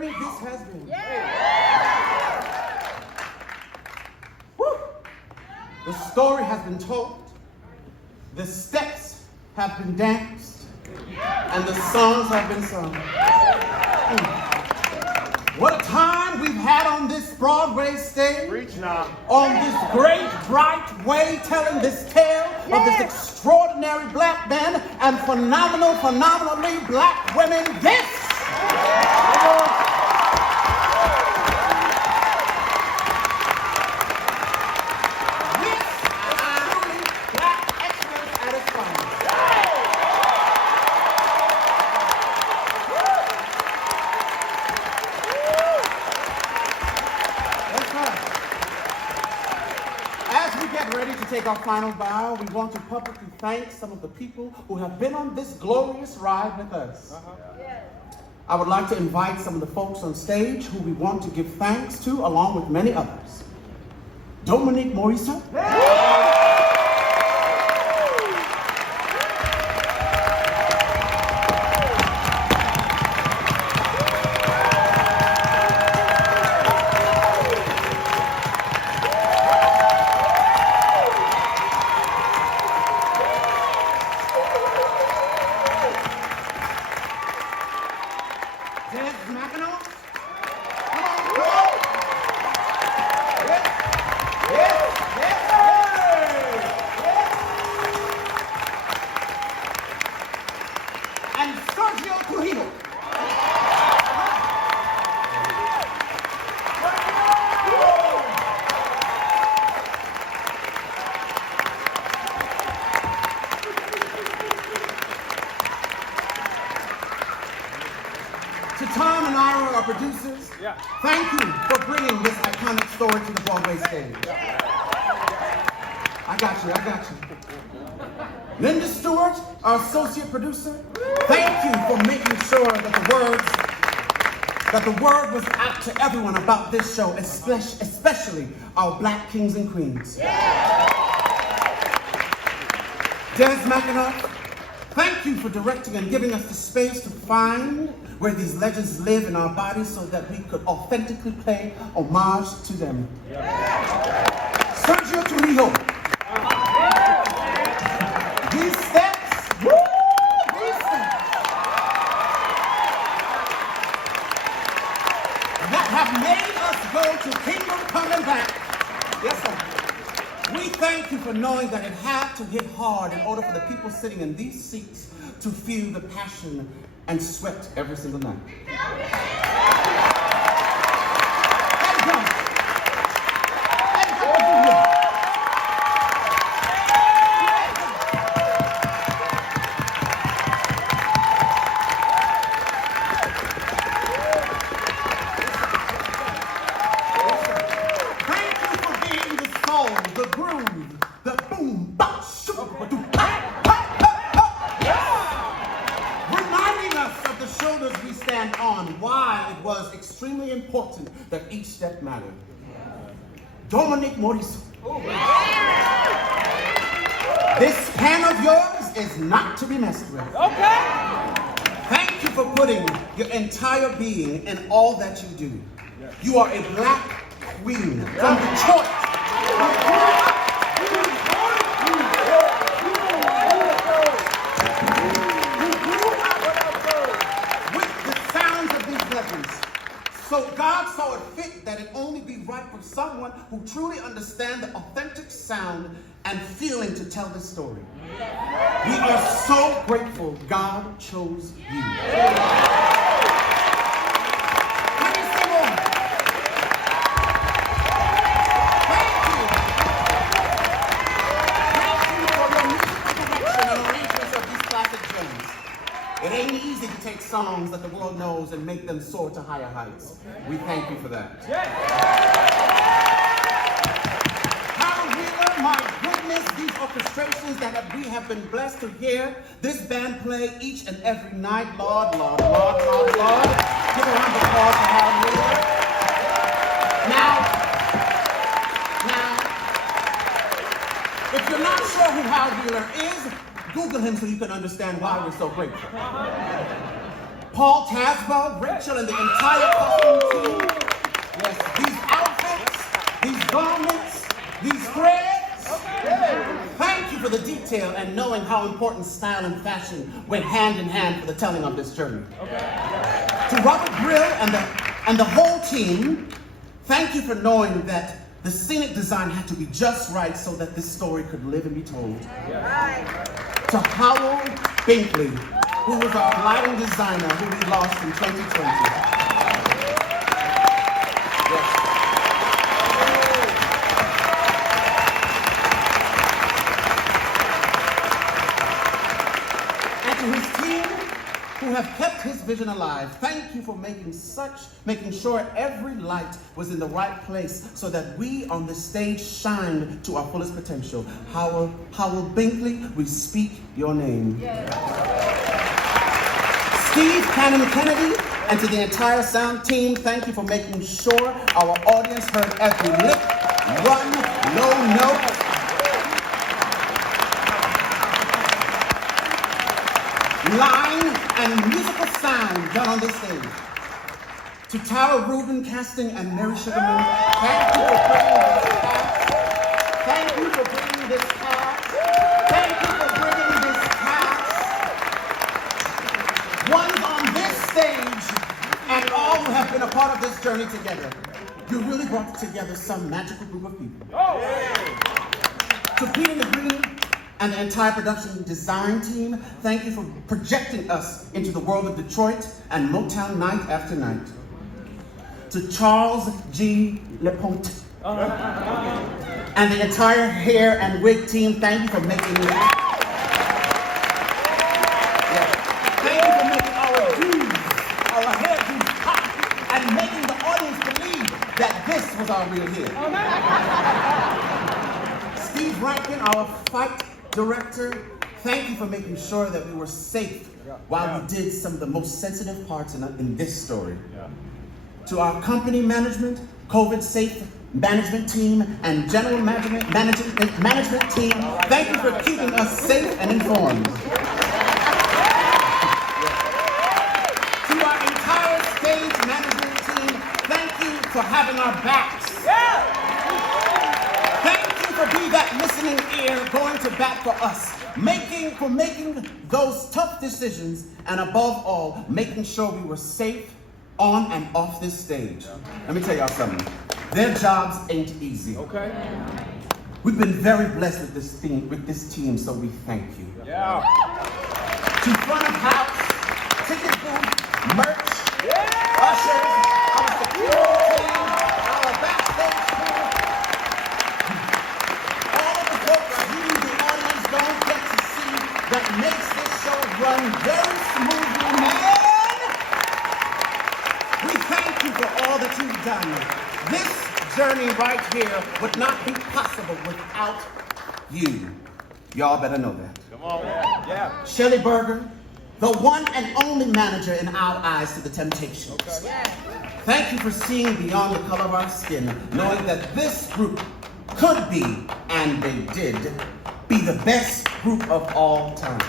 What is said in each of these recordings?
journey this has been. Woo. The story has been told, the steps have been danced, and the songs have been sung. What a time we've had on this Broadway stage. Preach now. On this great, bright way, telling this tale of this extraordinary black men and phenomenally black women. This is truly black excellence at its finest. As we get ready to take our final bow, we want to publicly thank some of the people who have been on this glorious ride with us. I would like to invite some of the folks on stage who we want to give thanks to, along with many others. Dominique Morisseau. To Tom and Ira, our producers, thank you for bringing this iconic story to the Broadway stage. I got you. Linda Stewart, our associate producer, thank you for making sure that the word was out to everyone about this show, especially our black kings and queens. Dennis McEnough, thank you for directing and giving us the space to find where these legends live in our bodies so that we could authentically pay homage to them. Sergio Trujillo. These steps, that have made us go to Kingdom Come and Back. Yes, sir. We thank you for knowing that it had to hit hard in order for the people sitting in these seats to feel the passion and sweat every single night. Thank you for being the soul, the groove, the boom, bop, super, of the shoulders we stand on, why it was extremely important that each step mattered. Dominique Morisseau. This pen of yours is not to be messed with. Thank you for putting your entire being in all that you do. You are a black queen from Detroit. So God saw it fit that it only be right for someone who truly understands the authentic sound and feeling to tell this story. We are so grateful God chose you. Let me say more. Thank you. Thank you for your musical direction and arrangements of these classic gems. It ain't easy to take songs that the world knows and make them soar to higher heights. We thank you for that. Howard Wheeler, my goodness, these orchestrations that we have been blessed to hear this band play each and every night. Lord. Give a round of applause for Howard Wheeler. Now, if you're not sure who Howard Wheeler is, Google him so you can understand why we're so grateful. Paul Tasbo, Rachel, and the entire costume team. Yes, these outfits, these garments, these threads. Thank you for the detail and knowing how important style and fashion went hand in hand for the telling of this journey. To Robert Brill and the whole team, thank you for knowing that the scenic design had to be just right so that this story could live and be told. To Howell Binkley, who was our lighting designer who we lost in 2020. Yes. And to his team, who have kept his vision alive, thank you for making sure every light was in the right place so that we on this stage shined to our fullest potential. Howell Binkley, we speak your name. Yes. Steve Cannon Kennedy, and to the entire sound team, thank you for making sure our audience heard every lick, run, low note, line, and musical sound done on this stage. To Tara Rubin Casting and Mary Sugarman, thank you for bringing this cast. Thank you for bringing this cast. Thank you for bringing this cast. Ones on this stage and all who have been a part of this journey together. You really brought together some magical group of people. To Peter McGreen and the entire production design team, thank you for projecting us into the world of Detroit and Motown night after night. To Charles G. Leponte and the entire hair and wig team, thank you for making it. Thank you for making our hairdos pop and making the audience believe that this was our real hair. Steve Rankin, our fight director, thank you for making sure that we were safe while we did some of the most sensitive parts in this story. To our company management, COVID safe management team, and general management team, thank you for keeping us safe and informed. To our entire stage management team, thank you for having our backs. Thank you for being that listening ear, going to bat for us, for making those tough decisions, and above all, making sure we were safe on and off this stage. Let me tell y'all something. Their jobs ain't easy. Okay. We've been very blessed with this team, so we thank you. Yeah. To front of house, ticket booth, merch, ushers, our security team, our backstage crew, all of the folks you, the audience, don't get to see that makes this show run very smoothly, man. We thank you for all that you've done. This journey right here would not be possible without you. Y'all better know that. Come on. Yeah. Shelley Berger, the one and only manager in our eyes to the Temptations. Okay. Thank you for seeing beyond the color of our skin, knowing that this group could be, and they did, be the best group of all time.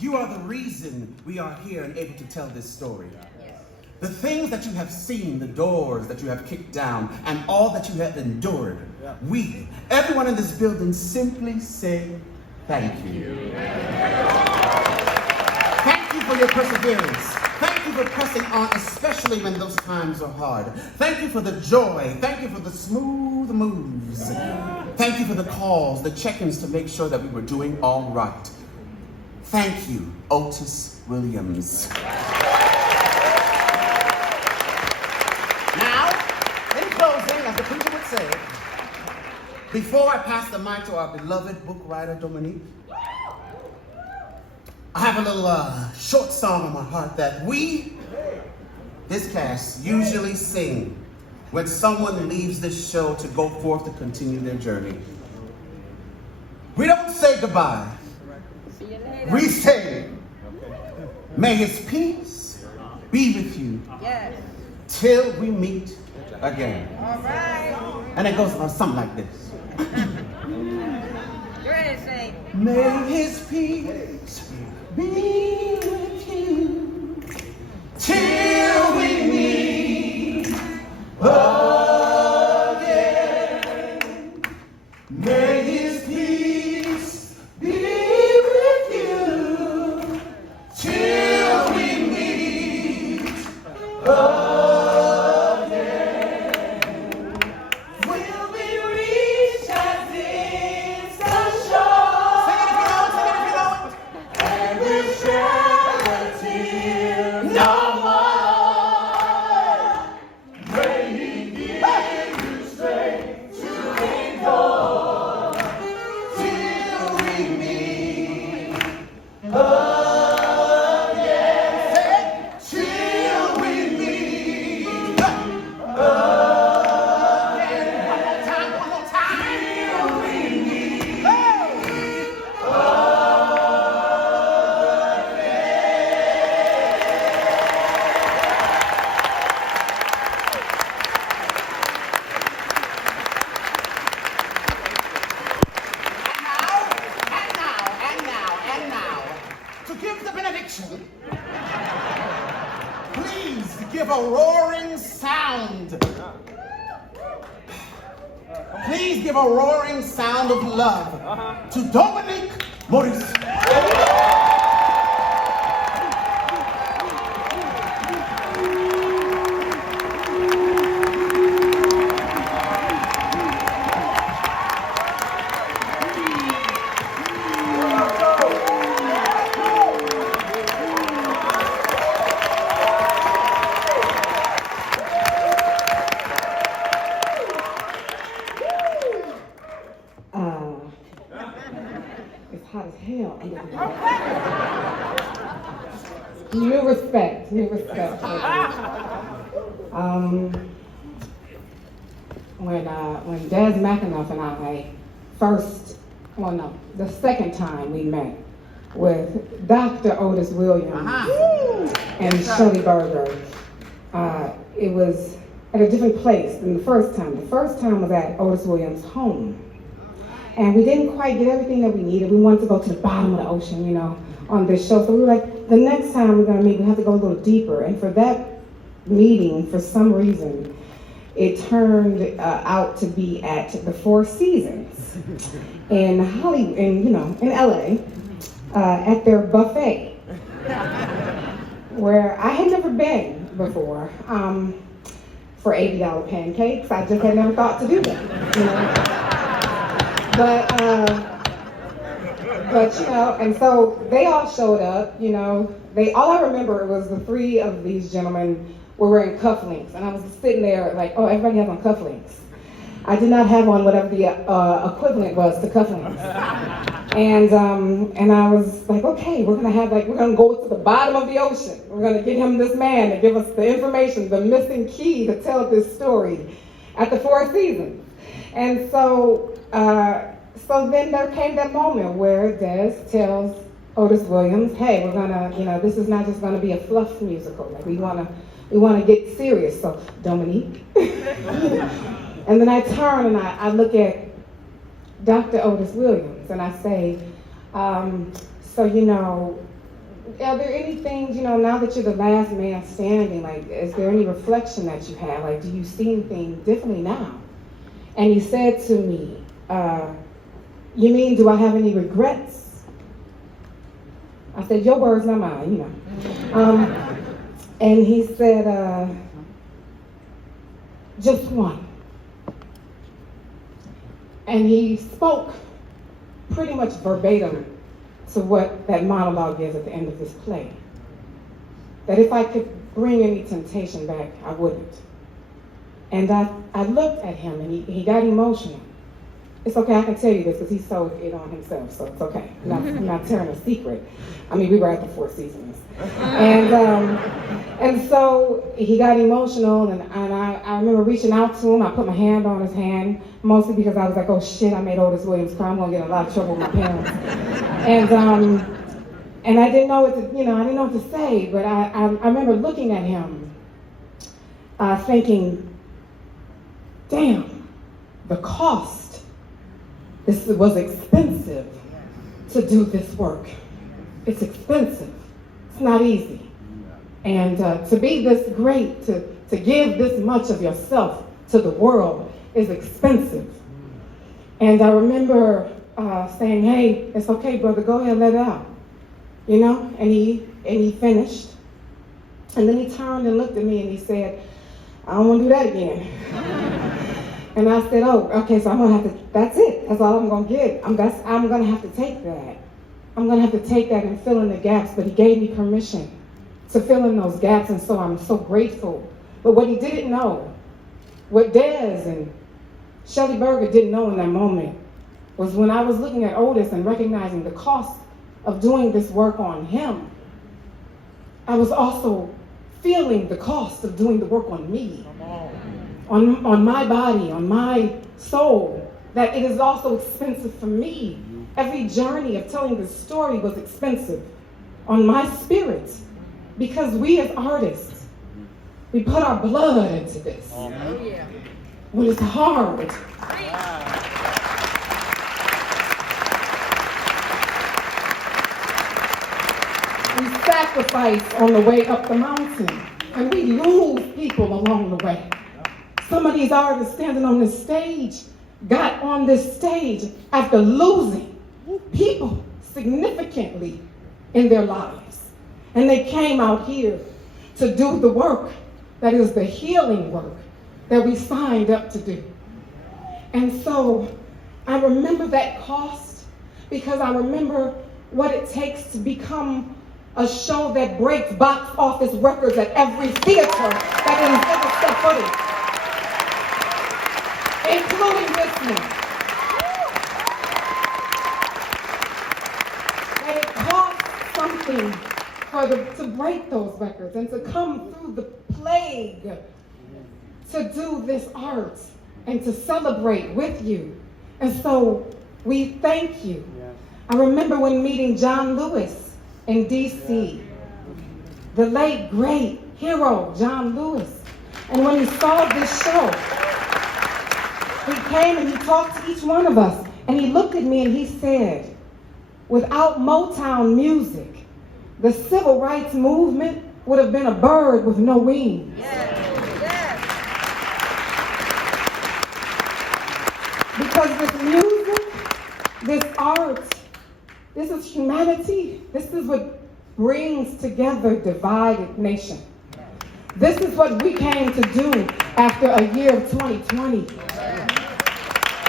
You are the reason we are here and able to tell this story. The things that you have seen, the doors that you have kicked down, and all that you have endured, we, everyone in this building, simply say thank you. Thank you for your perseverance. Thank you for pressing on, especially when those times are hard. Thank you for the joy. Thank you for the smooth moves. Thank you for the calls, the check-ins to make sure that we were doing all right. Thank you, Otis Williams. Now, in closing, as the preacher would say, before I pass the mic to our beloved book writer, Dominique, I have a little short song on my heart that we, this cast, usually sing when someone leaves this show to go forth to continue their journey. We don't say goodbye. See you later. We say, may his peace be with you till we meet again. All right. And it goes something like this. Go ahead, say. May his peace be with you till we meet again. May his peace be with you till we meet again. Will we reach as is the shore? Sing it if you know it, and we'll shed a tear no more. May he give you strength to endure till we meet again. Till we meet again. One more time, one more time. Till we meet And now, to give the benediction, please give a roaring sound. Please give a roaring sound of love to Dominique Maurice. It's hot as hell. New respect. When Des McAnuff and I the second time we met with Dr. Otis Williams and Shirley Berger, it was at a different place than the first time. The first time was at Otis Williams' home. And we didn't quite get everything that we needed. We wanted to go to the bottom of the ocean, on this show. So we were like, the next time we're gonna meet, we have to go a little deeper. And for that meeting, for some reason, it turned out to be at the Four Seasons in Hollywood, in LA, at their buffet, where I had never been before. For $80 pancakes, I just had never thought to do that, But and so they all showed up, all I remember was the three of these gentlemen were wearing cufflinks, and I was sitting there like, oh, everybody has on cufflinks. I did not have on whatever the equivalent was to cufflinks. And I was like, okay, we're gonna go to the bottom of the ocean. We're gonna get him this man to give us the information, the missing key to tell this story at the Four Seasons. And so then there came that moment where Des tells Otis Williams, hey, we're gonna, this is not just gonna be a fluff musical. Like we wanna get serious. So Dominique. And then I turn and I look at Dr. Otis Williams and I say, are there any things, now that you're the last man standing, like, is there any reflection that you have? Like, do you see anything differently now? And he said to me, you mean, do I have any regrets? I said, your words, not mine, And he said, just one. And he spoke pretty much verbatim to what that monologue is at the end of this play. That if I could bring any temptation back, I wouldn't. And I looked at him and he got emotional. It's okay, I can tell you this because he sold it on himself, so it's okay. I'm not telling a secret. I mean, we were at the Four Seasons. And so he got emotional, and I remember reaching out to him. I put my hand on his hand, mostly because I was like, oh shit, I made Otis Williams cry. I'm gonna get in a lot of trouble with my parents. And I didn't know what to, I didn't know what to say, but I remember looking at him, thinking, damn, the cost. This was expensive to do this work. It's expensive. It's not easy. And to be this great, to give this much of yourself to the world is expensive. And I remember saying, hey, it's okay, brother, go ahead and let it out. And he finished. And then he turned and looked at me and he said, I don't want to do that again. And I said, oh, okay, so I'm gonna have to, that's it. That's all I'm gonna get. I'm gonna have to take that. I'm gonna have to take that and fill in the gaps, but he gave me permission to fill in those gaps, and so I'm so grateful. But what he didn't know, what Dez and Shelly Berger didn't know in that moment, was when I was looking at Otis and recognizing the cost of doing this work on him, I was also feeling the cost of doing the work on me. On my body, on my soul, that it is also expensive for me. Every journey of telling this story was expensive on my spirit, because we as artists, we put our blood into this. Oh, yeah. When it's hard. We sacrifice on the way up the mountain, and we lose people along the way. Some of these artists standing on this stage got on this stage after losing people significantly in their lives. And they came out here to do the work that is the healing work that we signed up to do. And so I remember that cost, because I remember what it takes to become a show that breaks box office records at every theater that has ever set footing. Including this one. That it costs something to break those records and to come through the plague to do this art and to celebrate with you. And so we thank you. I remember when meeting John Lewis in DC, the late great hero John Lewis. And when he saw this show, he came and he talked to each one of us, and he looked at me and he said, without Motown music, the civil rights movement would have been a bird with no wings. Yes. Because this music, this art, this is humanity. This is what brings together divided nation. This is what we came to do after a year of 2020.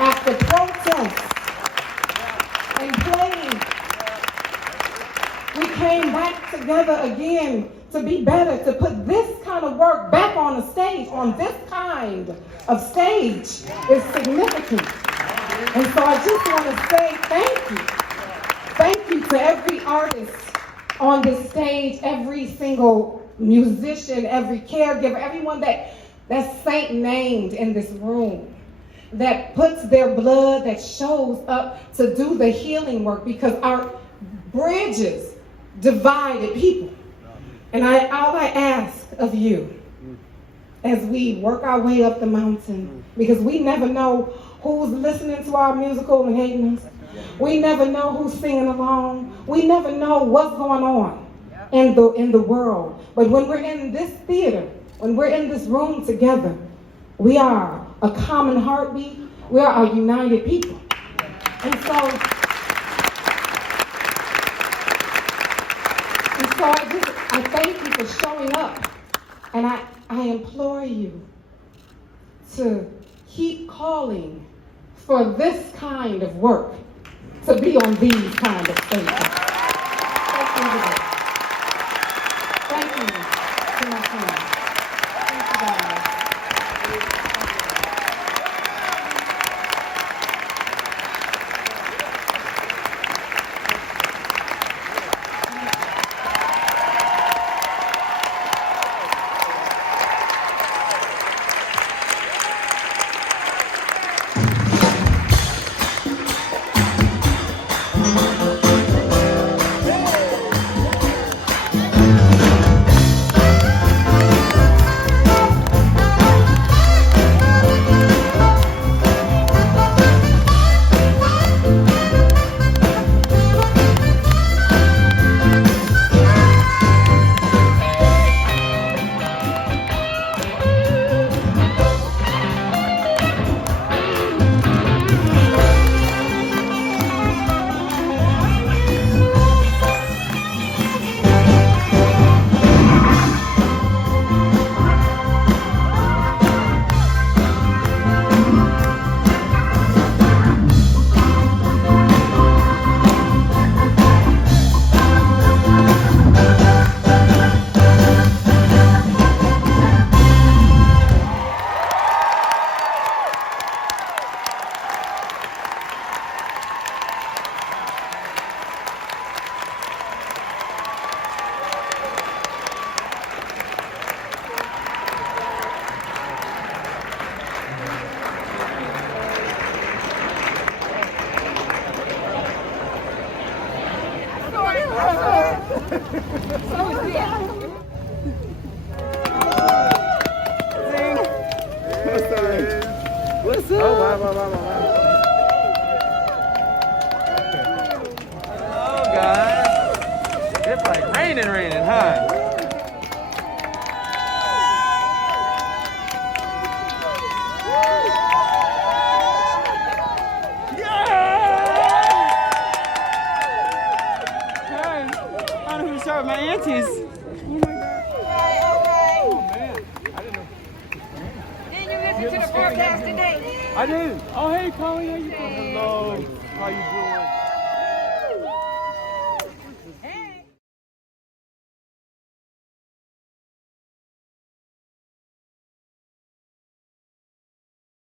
After protests and playing, we came back together again to be better, to put this kind of work back on the stage, on this kind of stage is significant. And so I just want to say thank you. Thank you to every artist on this stage, every single musician, every caregiver, everyone that's Saint named in this room, that puts their blood, that shows up to do the healing work, because our bridges divided people. And all I ask of you as we work our way up the mountain, because we never know who's listening to our musical and hating us. We never know who's singing along. We never know what's going on in the world. But when we're in this theater, when we're in this room together, we are a common heartbeat. We are a united people. And so I thank you for showing up. And I implore you to keep calling for this kind of work, to be on these kind of stages. Thank you, everybody. Thank you to my friends. Thank you, guys. What's up? Oh, God. It's like raining, huh? My aunties. Oh man, I didn't know. Did you listen to the forecast today? I did. Oh hey, Chloe, how you doing? Hello. How you doing?